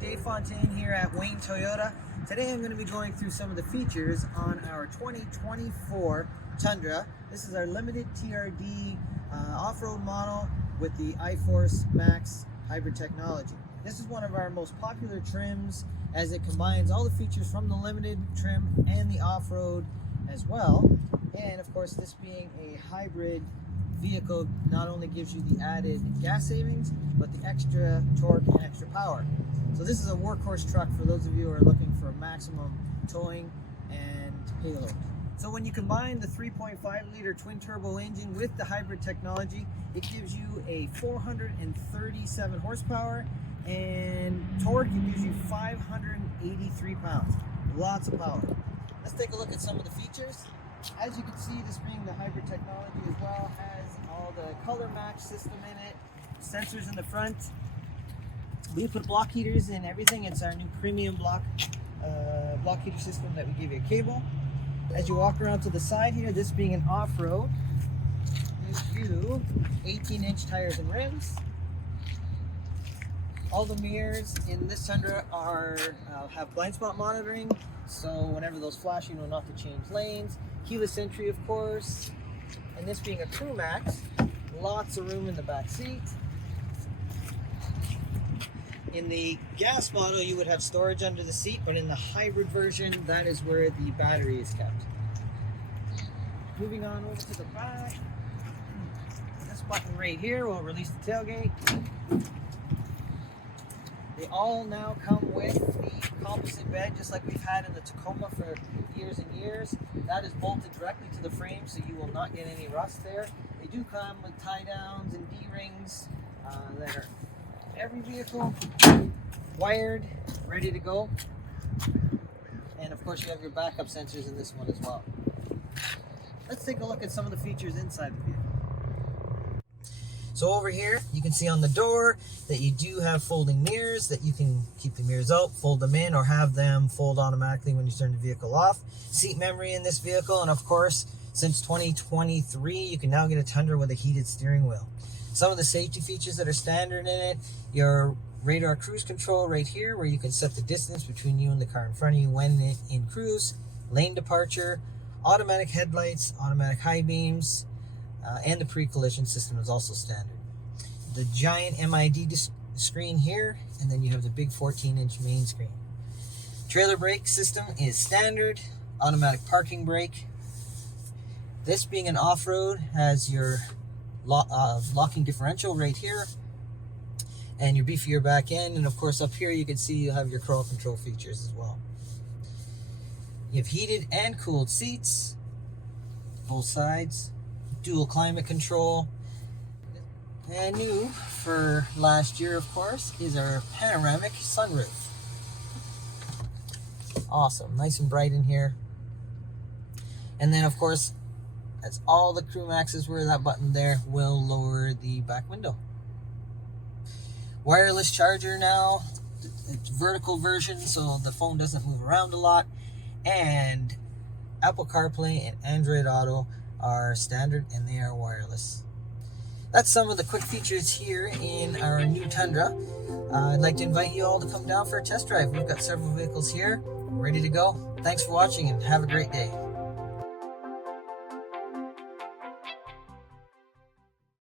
Dave Fontaine here at Wayne Toyota. Today I'm going to be going through some of the features on our 2024 Tundra. This is our limited TRD off-road model with the iFORCE Max hybrid technology. This is one of our most popular trims as it combines all the features from the limited trim and the off-road as well. And of course, this being a hybrid vehicle not only gives you the added gas savings, but the extra torque and extra power. So this is a workhorse truck for those of you who are looking for maximum towing and payload. So when you combine the 3.5 liter twin turbo engine with the hybrid technology, it gives you a 437 horsepower and torque. It gives you 583 pounds. Lots of power. Let's take a look at some of the features. As you can see, this being the hybrid technology as well, has all the color match system in it, sensors in the front. We put block heaters in everything. It's our new premium block heater system that we give you a cable. As you walk around to the side here, this being an off-road, gives you 18-inch tires and rims. All the mirrors in this Tundra have blind spot monitoring, so whenever those flash, you know not to change lanes. Keyless entry, of course, and this being a CrewMax, lots of room in the back seat. In the gas model, you would have storage under the seat, but in the hybrid version, that is where the battery is kept. Moving on over to the back, this button right here will release the tailgate. They all now come with the composite bed, just like we've had in the Tacoma for years and years. That is bolted directly to the frame, so you will not get any rust there. They do come with tie downs and D-rings that are every vehicle, wired, ready to go. And of course you have your backup sensors in this one as well. Let's take a look at some of the features inside the vehicle. So over here, you can see on the door that you do have folding mirrors, that you can keep the mirrors out, fold them in, or have them fold automatically when you turn the vehicle off. Seat memory in this vehicle, and of course, since 2023, you can now get a Tundra with a heated steering wheel. Some of the safety features that are standard in it, your radar cruise control right here, where you can set the distance between you and the car in front of you when in cruise, lane departure, automatic headlights, automatic high beams, and the pre-collision system is also standard. The giant MID screen here, and then you have the big 14-inch main screen. Trailer brake system is standard, automatic parking brake. This being an off-road has your locking differential right here, and your beefier back end, and of course up here you can see you have your crawl control features as well. You have heated and cooled seats, both sides. Dual climate control. And new for last year, of course, is our panoramic sunroof. Awesome, nice and bright in here. And then of course, as all the CrewMaxes were, that button there will lower the back window. Wireless charger now. It's vertical version, so the phone doesn't move around a lot. And Apple CarPlay and Android Auto are standard, and they are wireless. That's some of the quick features here in our new Tundra. I'd like to invite you all to come down for a test drive. We've got several vehicles here ready to go. Thanks for watching and have a great day.